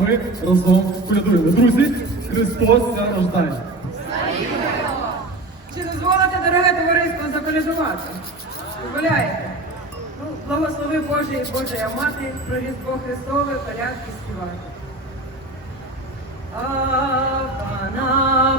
ми разом колядуємо. Друзі, Христос рождає. Чи дозволите, дороге товариство, заколядувати? Дозволяєте? Ну, Благослови Боже і Божа мати, про Різдво Христове, колядки співати. Апана,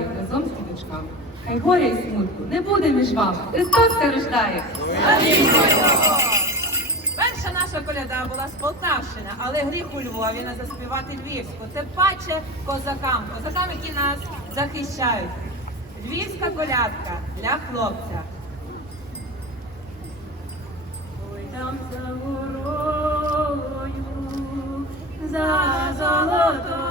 Марії разом з діточками. Хай горя і смутку не буде між вами. Христос це рождає. Перша наша коляда була з Полтавщини, але гріх у Львові не заспівати Львівську. Це паче козакам, козакам, які нас захищають. Львівська колядка для хлопця. Ой, там за горою, за золотою.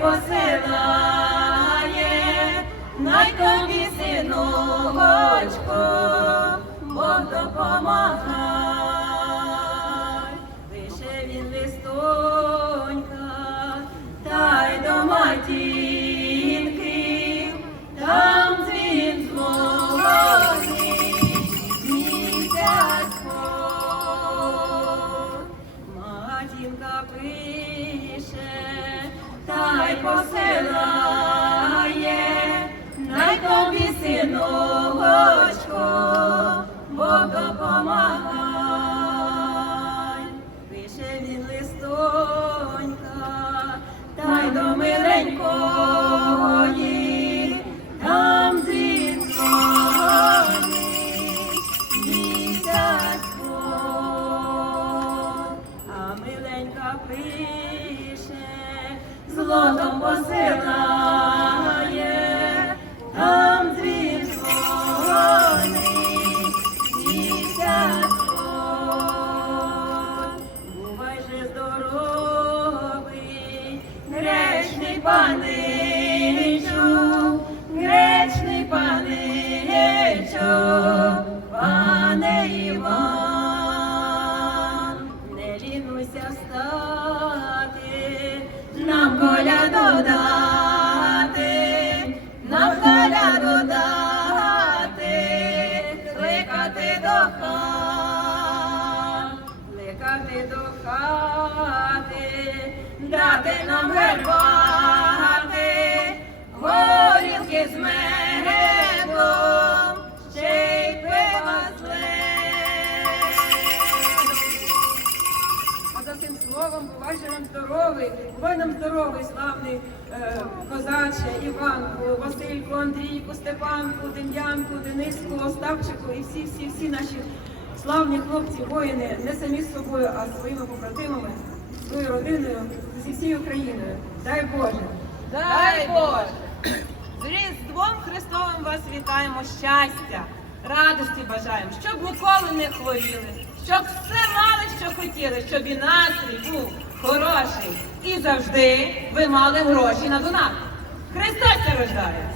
посилає, най тобі, синочко, Бог допомагай. Цим бувай же нам здоровий, бувай нам здоровий, славний е, козаче, Іванку, Васильку, Андрійку, Степанку, Дем'янку, Дениску, Остапчику і всі, всі, всі наші славні хлопці, воїни, не самі з собою, а зі своїми побратимами, своєю родиною, зі всією Україною. Дай Боже! Дай Боже! З Різдвом Христовим вас вітаємо щастя, радості бажаємо, щоб ніколи не хворіли, щоб все мали, що хотіли, щоб і настрій був хороший. І завжди ви мали гроші на донат. Христос це рождає!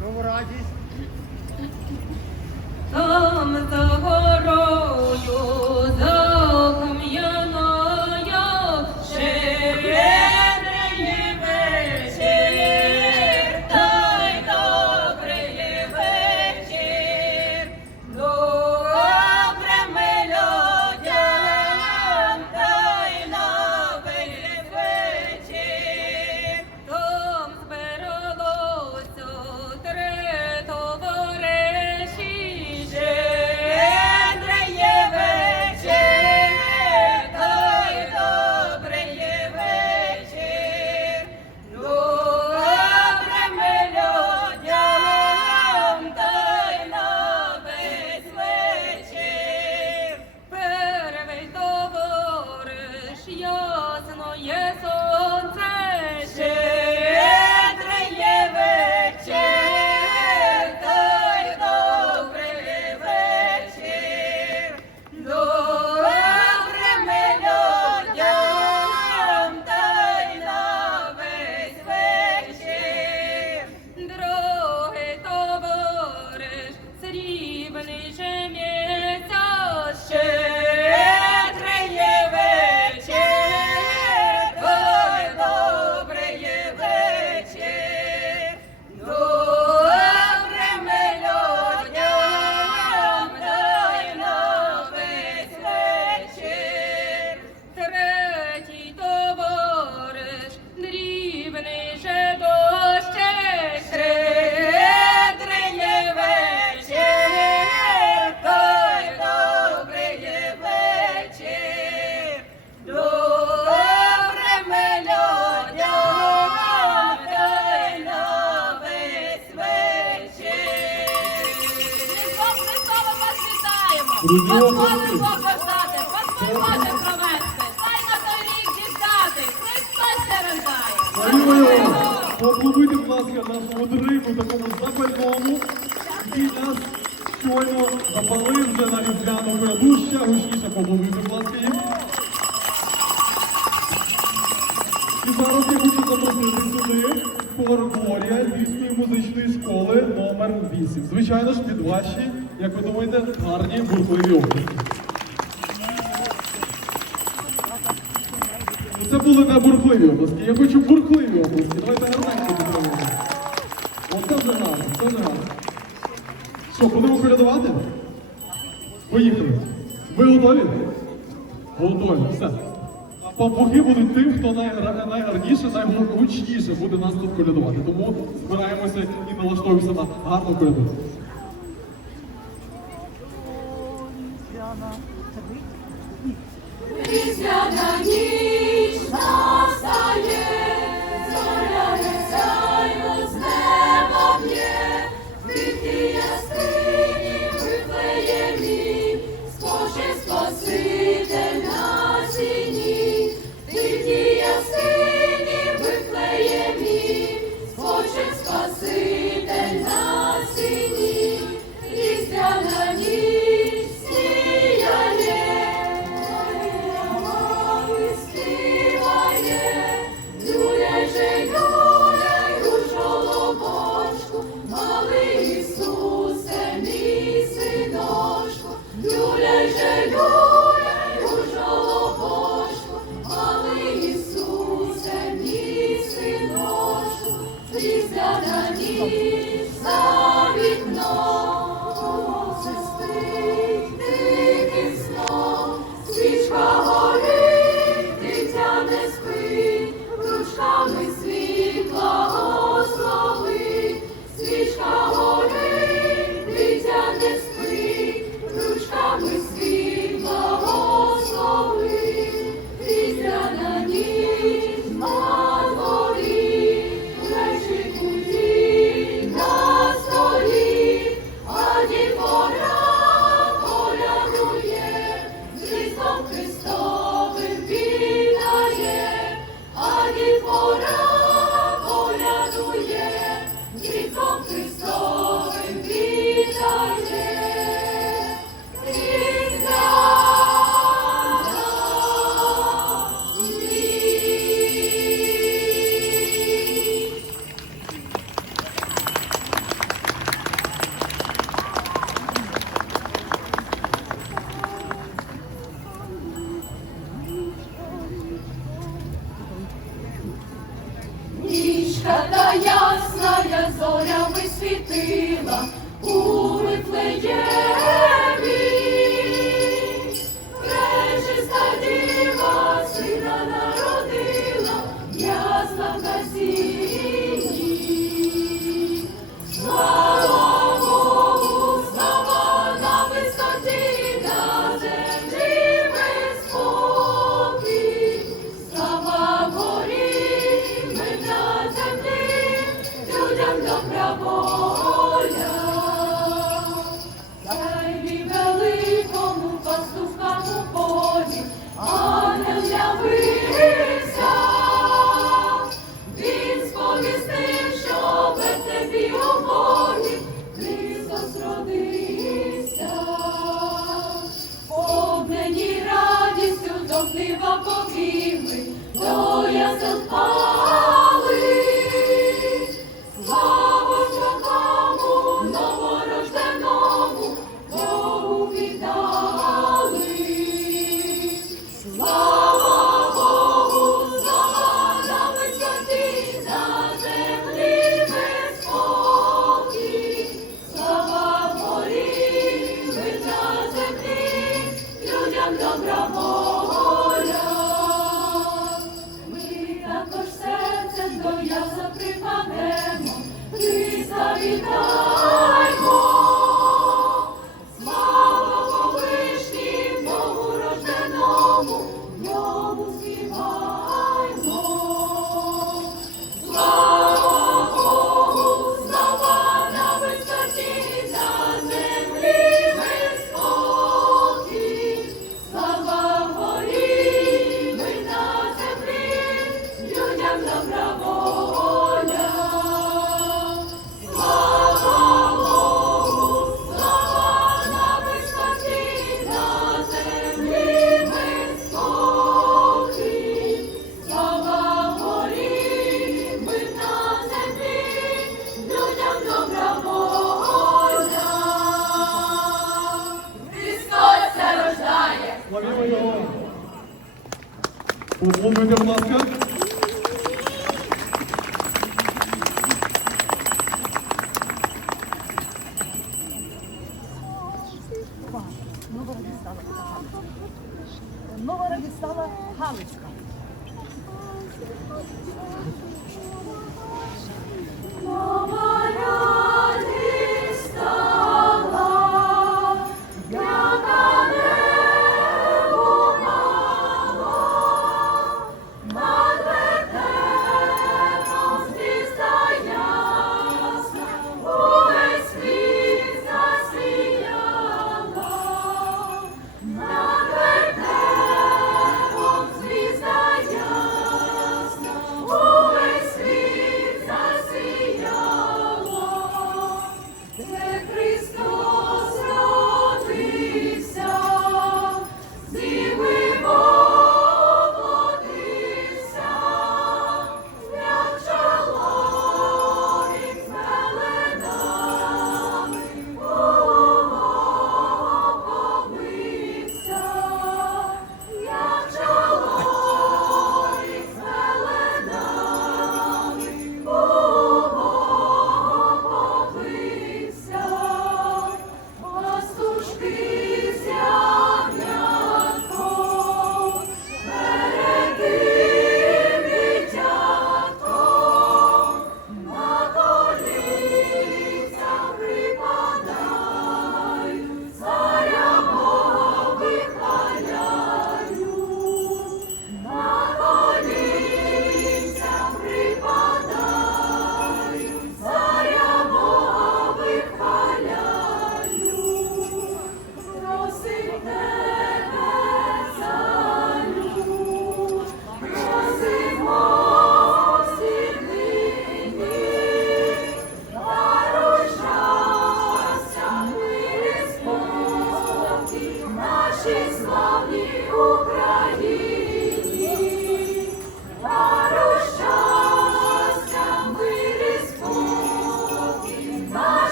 Нову радість. Спасати Бога ждати, паспорти провести, дай на той рік діждати, Христос зарождає. Попловити, будь ласка, нашу мудринку такому запальному, який нас щойно запалив вже на різдвяну передуща. Гучніше попловити, будь ласка, їм. І зараз я хочу запросити сюди форборія Львівської музичної школи номер 8 Звичайно ж, під ваші, як ви думаєте, гарні бурхливі області. Ну, це були не бурхливі області. Я хочу бурхливі області. Давайте гарненько підтримуємо. Оце вже гарно, це вже гарно. Що, будемо колядувати? Поїхали. Ви готові? Готові. Все павуги будуть тим, хто найгарніше, найгучніше буде нас тут колядувати. Тому збираємося і налаштовуємося на гарну коляду. Різдвяна ніч!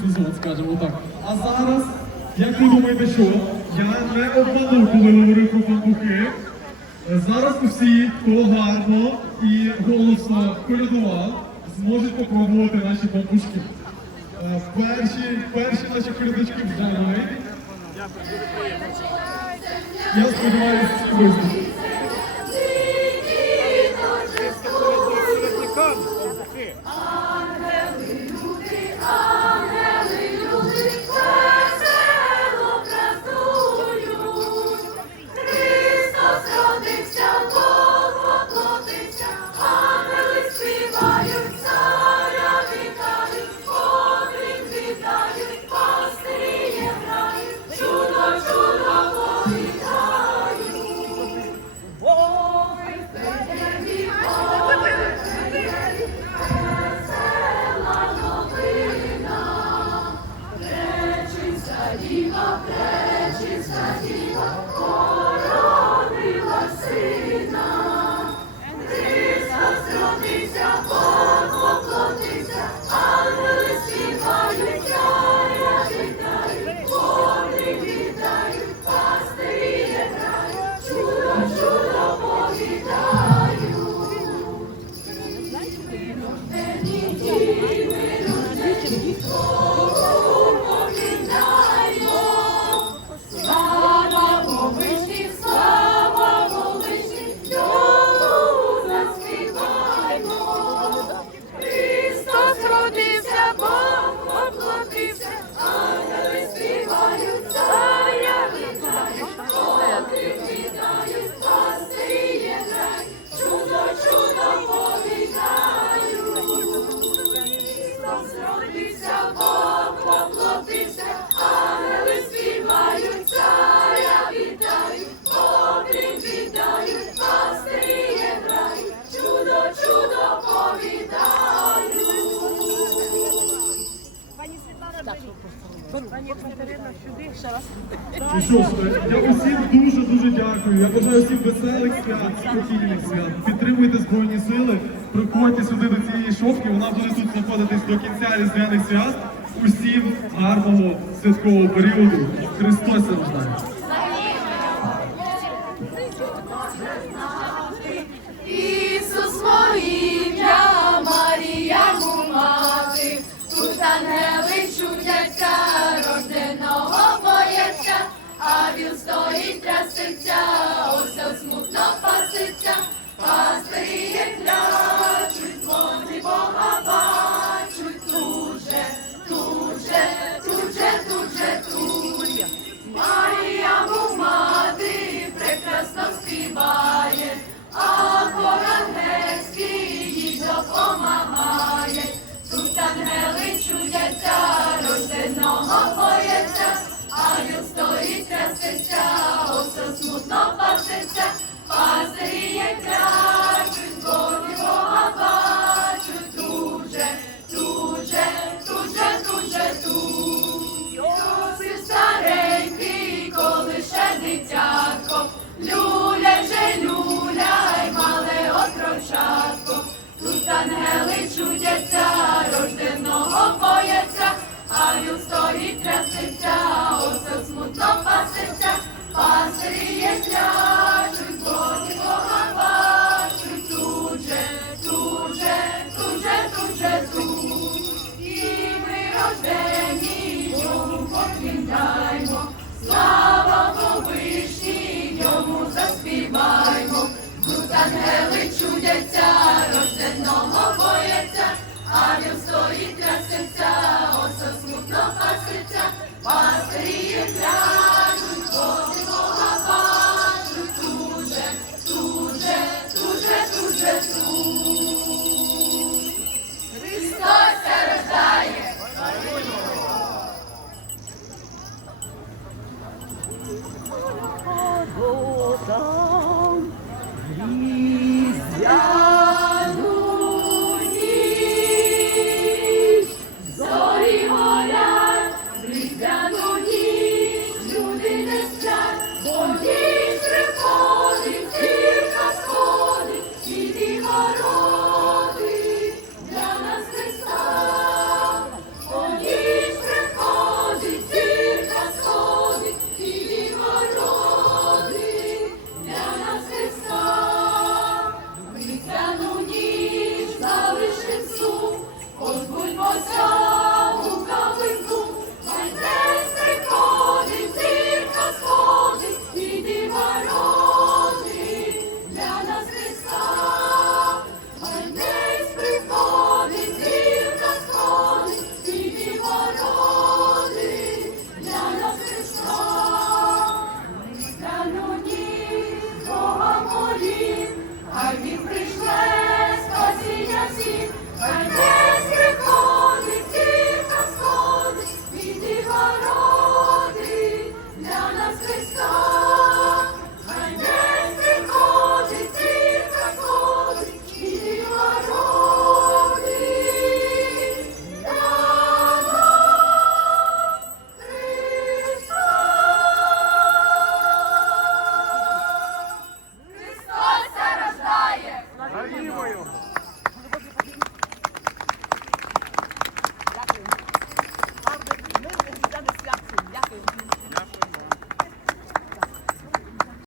сезон, скажімо так. А зараз, як ви думаєте, що? Я не обманув, коли говорив про пампухи. Зараз усі, хто гарно і голосно колядував, зможуть попробувати наші бабушки. Е, перші перші наші колядочки вже є. Я сподіваюся, вистачить. Спокійних. Підтримуйте Збройні сили, приходьте сюди до цієї шопки, вона буде тут знаходитись до кінця різдвяних свят. Усім гарного святкового періоду. Христос рождає. Ісус моїм'я, Марія му мати, тут ангели а він стоїть трясеться, ось смутно паситься, пастирі клячуть, вони Бога бачуть, тут же, тут же, тут же, тут же, тут. Марія му мати прекрасно співає, а хор ангельський їй допомагає. Тут ангели чудяться, рожденого бояться, трясеться, ось смутно пасеться, пастирі є клячуть, боги Бога бачуть, тут же, тут же, тут старенький, коли ще дитятко, люляй же, люляй, мале отрочатко. Тут ангели чудяться, рожденого бояться, а він стоїть трясеться, ось смутно пасеться, пастирі клячуть, боги Бога бачуть, тут же, тут же, тут. І ми рождені, йому покліняймо, слава Вишні, йому заспіваймо. Тут ангели чудяться, а він стоїть трясеться, осо смутно пасеться, пастирі глянуть, боги Бога дуже, дуже, дуже, же, тут же, тут. Христос рождає!